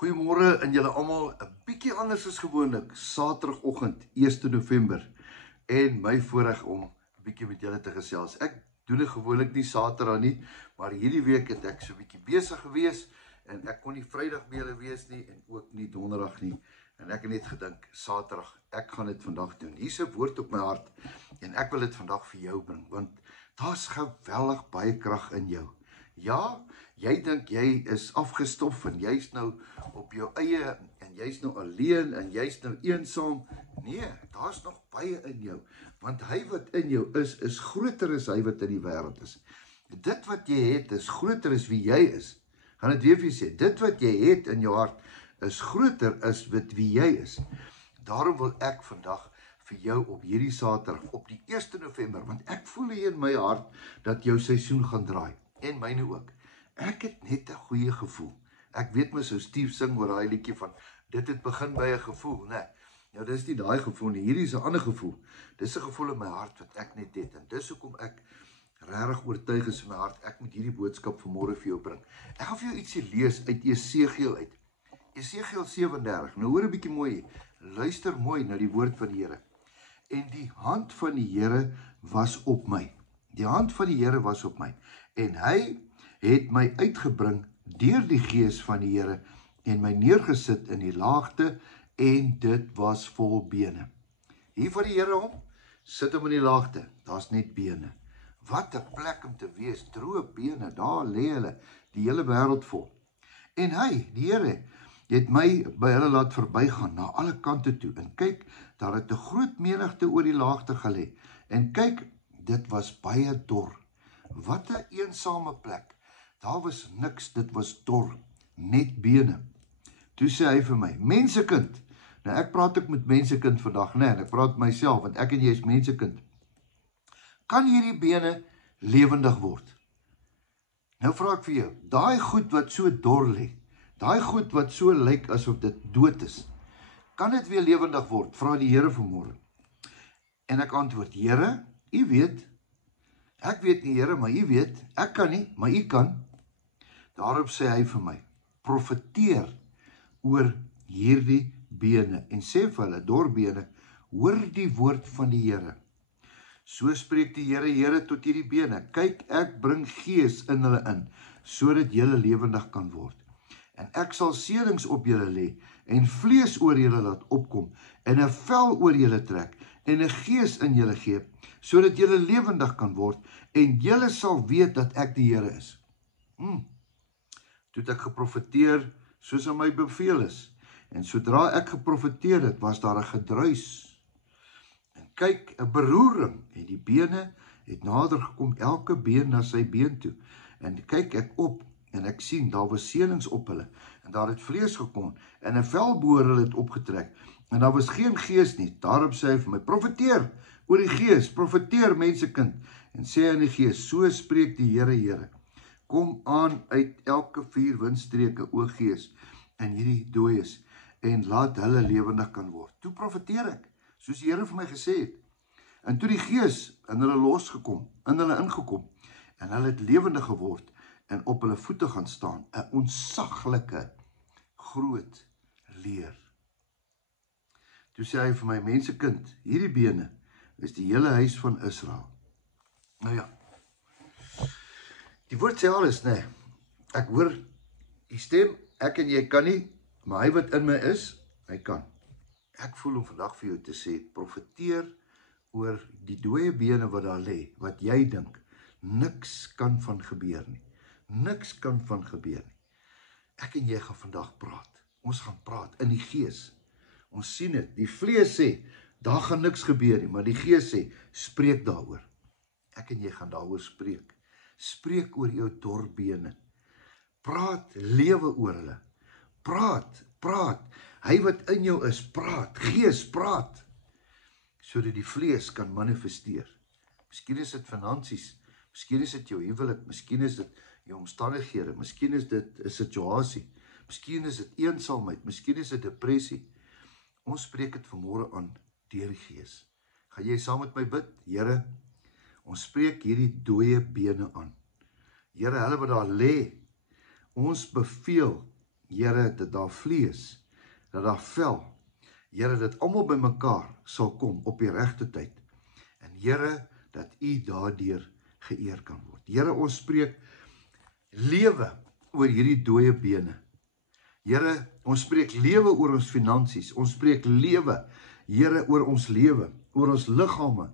Goeiemôre aan julle almal, 'n bietjie anders as gewoonlik, Saterdagoggend, 1 November, en my voorreg om 'n bietjie met julle te gesels. Ek doen dit gewoonlik nie Saterdag nie, maar hierdie week het ek so 'n bietjie besig gewees en ek kon nie Vrydag by julle wees nie en ook nie Donderdag nie. En ek het net gedink, Saterdag, ek gaan dit vandag doen. Hier's 'n woord op my hart en ek wil dit vandag vir jou bring, want daar's geweldig baie krag in jou. Ja, jy dink jy is afgestof en jy's nou op jou eie en jy's nou alleen en jy's nou eensaam. Nee, daar's nog baie in jou, want hy wat in jou is groter as hy wat in die wêreld is. Dit wat jy het is groter as wie jy is. Gaan dit weer vir jou sê, dit wat jy het in jou hart is groter as wie jy is. Daarom wil ek vandag vir jou op hierdie Saterdag, op die 1 November, want ek voel hier in my hart dat jou seisoen gaan draai. En myne ook. Ek het net 'n goeie gevoel. Ek weet my so Steve sing oor daai liedjie van dit het begin by 'n gevoel, né? Nou dis nie daai gevoel nie, hierdie is 'n ander gevoel. Dis 'n gevoel in my hart wat ek net het en dis hoekom ek regtig oortuig is in my hart ek moet hierdie boodskap vanmôre vir jou bring. Ek gaan vir jou ietsie lees uit Esegiel uit. Esegiel 37. Nou hoor 'n bietjie mooi. Luister mooi na die woord van die Here. En die hand van die Here was op my. Die hand van die Here was op my. En hy het my uitgebring deur die gees van die Here en my neergesit in die laagte en dit was vol bene. Hier van die Here hom, sit hom in die laagte, daar's net bene. Wat 'n plek om te wees, droë bene, daar lê hulle, die hele wêreld vol. En hy, die Here, het my by hulle laat verbygaan na alle kante toe en kyk, daar het 'n groot menigte oor die laagte gelê. En kyk, dit was baie dor. Wat 'n eensame plek. Daar was niks, dit was dor, net bene. Toe sê hy vir my, mensekind. Nou ek praat ook met mensekind vandag, nee, ek praat met myself, want ek en jy is mensekind. Kan hierdie bene lewendig word? Nou vra ek vir jou, daai goed wat so dor lê, daai goed wat so lyk asof dit dood is, kan dit weer lewendig word? Vra die Here vanmôre. En ek antwoord, Here, U weet. Ek weet nie, Here, maar U weet. Ek kan nie, maar U kan. Daarop sê hy vir my, profeteer oor hierdie bene en sê vir hulle, dorbene, hoor die woord van die Here. So spreek die Here, Here tot hierdie bene, kyk, ek bring gees in hulle in, sodat julle lewendig kan word. En ek sal seënings op julle lê en vlees oor julle laat opkom en 'n vel oor julle trek en 'n gees in julle gee, sodat julle lewendig kan word en julle sal weet dat ek die Here is. Toe het ek geprofeteer soos aan my beveel is. En sodra ek geprofeteer het, was daar 'n gedruis. En kyk, 'n beroering en die bene het nader gekom, elke been na sy been toe. En kyk ek op en ek sien, daar was seënings op hulle. En daar het vlees gekom en 'n vel bo hulle het opgetrek. En daar was geen gees nie. Daarop sê hy vir my, profeteer oor die gees, profeteer mensekind. En sê aan die gees, so spreek die Here, Here. Kom aan uit elke 4 windstreke, o gees, en hierdie dooies, en laat hulle lewendig kan word. Toe profeteer ek, soos die Here vir my gesê het. En toe die gees in hulle losgekom, in hulle ingekom, en hulle het lewendig geword, en op hulle voete gaan staan, 'n ontsaglike, groot leer. Toe sê hy vir my, mensekind, hierdie bene is die hele huis van Israel. Nou ja, die woord sê alles, nee. Ek hoor die stem, ek en jy kan nie, maar hy wat in my is, hy kan. Ek voel om vandag vir jou te sê, profeteer oor die dooie bene wat daar lê, wat jy dink, niks kan van gebeur nie. Niks kan van gebeur nie. Ek en jy gaan vandag praat. Ons gaan praat in die gees. Ons sien dit. Die vlees sê, daar gaan niks gebeur nie, maar die gees sê, spreek daaroor. Ek en jy gaan daaroor spreek. Spreek oor jou dorbene. Praat lewe oor hulle. Praat. Hy wat in jou is, praat. Gees, praat. Sodat die vlees kan manifesteer. Miskien is dit finansies, miskien is dit jou huwelik, miskien is dit jou omstandighede, miskien is dit 'n situasie, miskien is dit eensaamheid, miskien is dit depressie. Ons spreek dit vanmôre aan deur die Gees. Gaan jy saam met my bid? Here, ons spreek hierdie dooie bene aan. Here, hulle wat daar lê, ons beveel Here, dat daar vlees, dat daar vel, Here, dat almal by mekaar sal kom op die regte tyd. En Here, dat U daardeur geëer kan word. Here, ons spreek lewe oor hierdie dooie bene. Here, ons spreek lewe oor ons finansies. Ons spreek lewe, Here, oor ons lewe, oor ons liggame.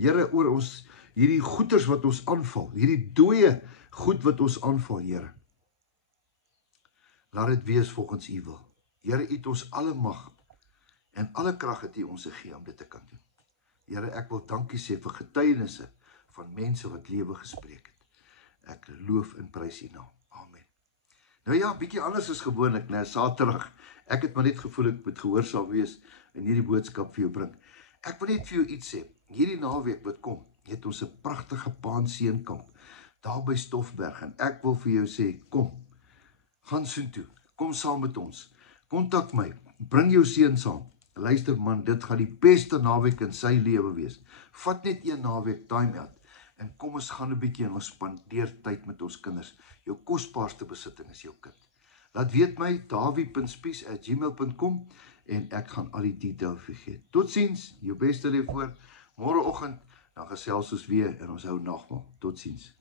Here, oor ons hierdie goeters wat ons aanval, hierdie dooie goed wat ons aanval, Here. Laat dit wees volgens U wil. Here, U het ons alle mag en alle krag het U ons gegee om dit te kan doen. Here, ek wil dankie sê vir getuienisse van mense wat lewe gespreek het. Ek loof en prys U naam. Amen. Nou ja, bietjie anders as gewoonlik, né, Saterdag. Ek het maar net gevoel ek moet gehoorsaam wees en hierdie boodskap vir jou bring. Ek wil net vir jou iets sê. Hierdie naweek wat kom, het ons 'n pragtige paanseënkamp daar by Stoffberg en ek wil vir jou sê, kom, gaan soontoe, kom saam met ons. Kontak my, bring jou seun saam. Luister man, dit gaan die beste naweek in sy lewe wees. Vat net een naweek time out en kom ons gaan 'n bietjie en ons spandeer tyd met ons kinders. Jou kosbaarste besitting is jou kind. Laat weet my, dawie.spies@gmail.com en ek gaan al die detail vergeet. Totsiens, jou beste lê voor. Môreoggend dan gesels ons weer en ons hou nagmaal. Totsiens.